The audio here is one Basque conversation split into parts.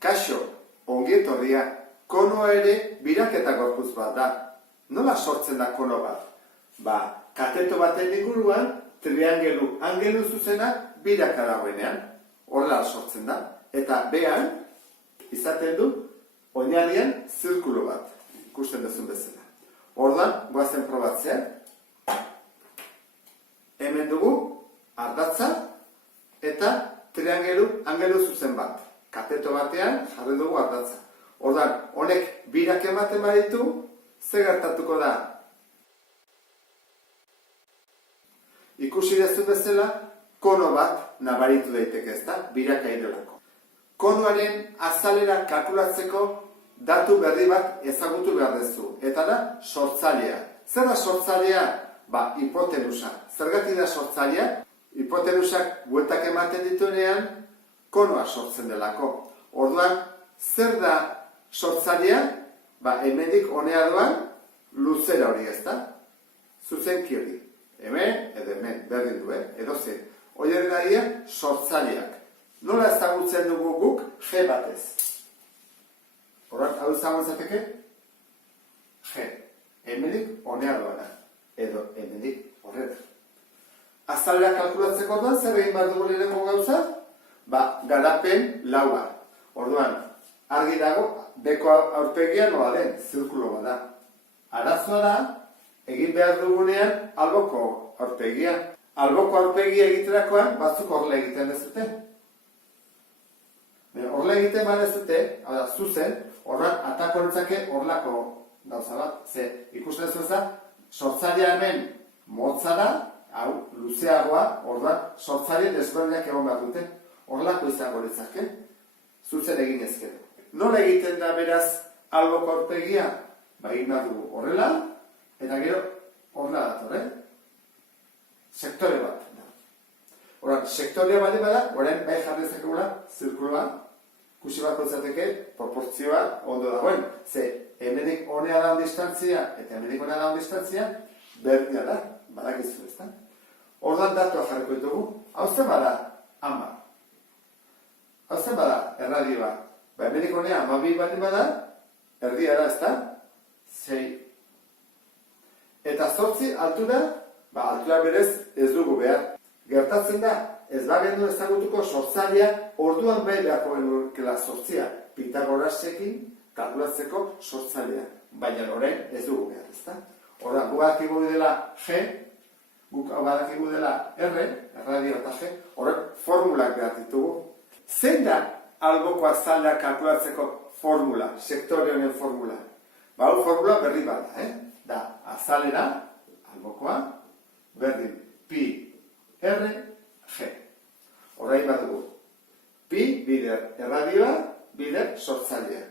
Kaixo, ongietorria, konoa ere biraketa gorputz bat da. Nola sortzen da kono bat? Kateto baten inguruan, triangelu zuzena biraka dagoenean. Horrela sortzen da. Eta behan, izaten du, oinarrian zirkulo bat. Ikusten duzun bezala. Orduan, goazen probatzea. Hemen dugu, ardatza eta triangelu zuzen bat. Kateto batean jarri dugu ardatza. Orduan, honek birak ematen baditu, ze gertatuko da? Ikusi dezun bezala, kono bat nabaritu daiteke, ez da? Biraka idolako. Konoaren azalera kalkulatzeko datu berri bat ezagutu behar dezu. Eta da, sortzailea. Zer da sortzailea? Hipotenusa. Zergatik da sortzailea? Hipotenusak bueltak ematen dituenean, konoa sortzen delako. Orduan, zer da sortzailea? Hemendik honea doan luzera hori, ez da? Zuzenki hori. Hemen, edo hemen, berdin du, edo zen. Hori dira sortzaileak. Nola ezagutzen dugu guk G batez? Horrak, hau ezagutzateke? G. Hemendik honea doana. Edo hemendik horrela. Azalera kalkulatzeko orduan, zer egin behar dugu lehenengo gauza? Garapen laua. Orduan, argi dago, beko aurpegia nola den, zirkulo bat da. Arazoa da, egin behar dugunean, alboko aurpegia. Alboko aurpegia egiterakoan, batzuk horrela egiten dezute. Horrela egiten badezute, zuzen, horran atako nintzake horrelako gauza bat. Ze, ikusten zueza, sortzailea hemen motza da, hau, luzeagoa, orduan, sortzaile desberdinak egon behar dute. Horrelako izango litzake, zuzen egin ezkero. Nola egiten da beraz alboko aurpegia? Egin behar dugu horrela, eta gero horrela dator, sektore bat. Horan, sektorea bali bada, orain bai jarri ezakegula, zirkuloa, kusi bako izateke, proportzioa ondo dagoen. Ze, hemenik honea daun distantzia, eta hemenik honea daun distantzia, berdina da, badakizu ez da. Orduan datua jarriko ditugu, hau zen bada, 10. Hau zen bada, erradioa. Hemenik honea 12 bali bada, erdia da ez da, 6. Eta 8 altura, altura berez ez dugu behar. Gertatzen da, ez bagendu ezagutuko sortzailea, orduan bai beharko genukela sortzia. Pitagorasekin kalkulatzeko sortzailea. Baina orain ez dugu behar, ez da? Orduan, gu badakigu dela G, guk badakigu dela R, erradio eta G, horrek formulak behar ditugu. Zein da alboko azalea kalkulatzeko formula, sektore honen formula? Hau formula berri bat da, Da, azalera, albokoa, berdin, pi, R, G. Horrein bat dugu. Pi, bider erradioa, bider sortzailea.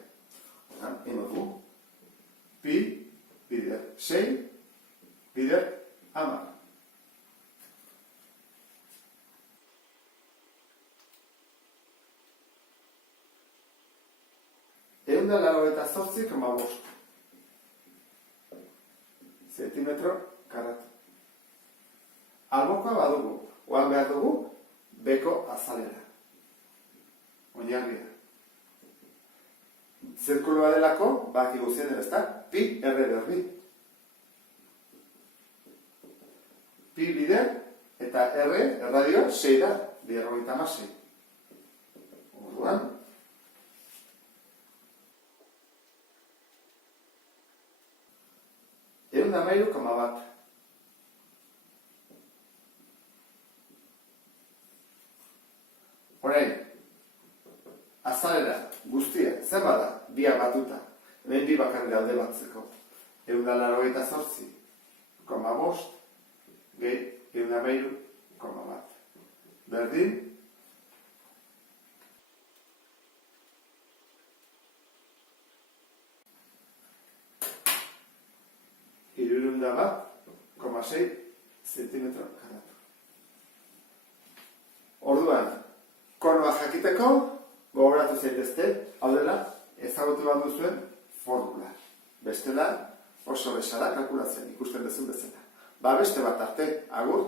Horrein, ino dugu. Pi, bider 6, bider 10. Eunda lago eta 8,5 zentimetro karatu. Albokoa badugu, oan behar dugu, beko azalera. Oinarria. Zirkuloa delako, baki guzien ez da, pi erre berri. Pi bider eta erre, erradio, 6 da, 56. Orduan, Eunda mairu koma bat. Horain, azalera guztia, zen bada, biak batuta, hemen bi bakarri alde batzeko. Eunda larogeita 8,5, gehi, eunda mairu koma bat. Berdin, irurunda bat, 6 zentimetro karatu. Orduan, konoa jakiteko, gogoratu zaitezte, hau dela, ezagutu bat duzuen formula. Bestela, oso besara kalkulatzen ikusten dezun bezala. Beste bat arte, agur.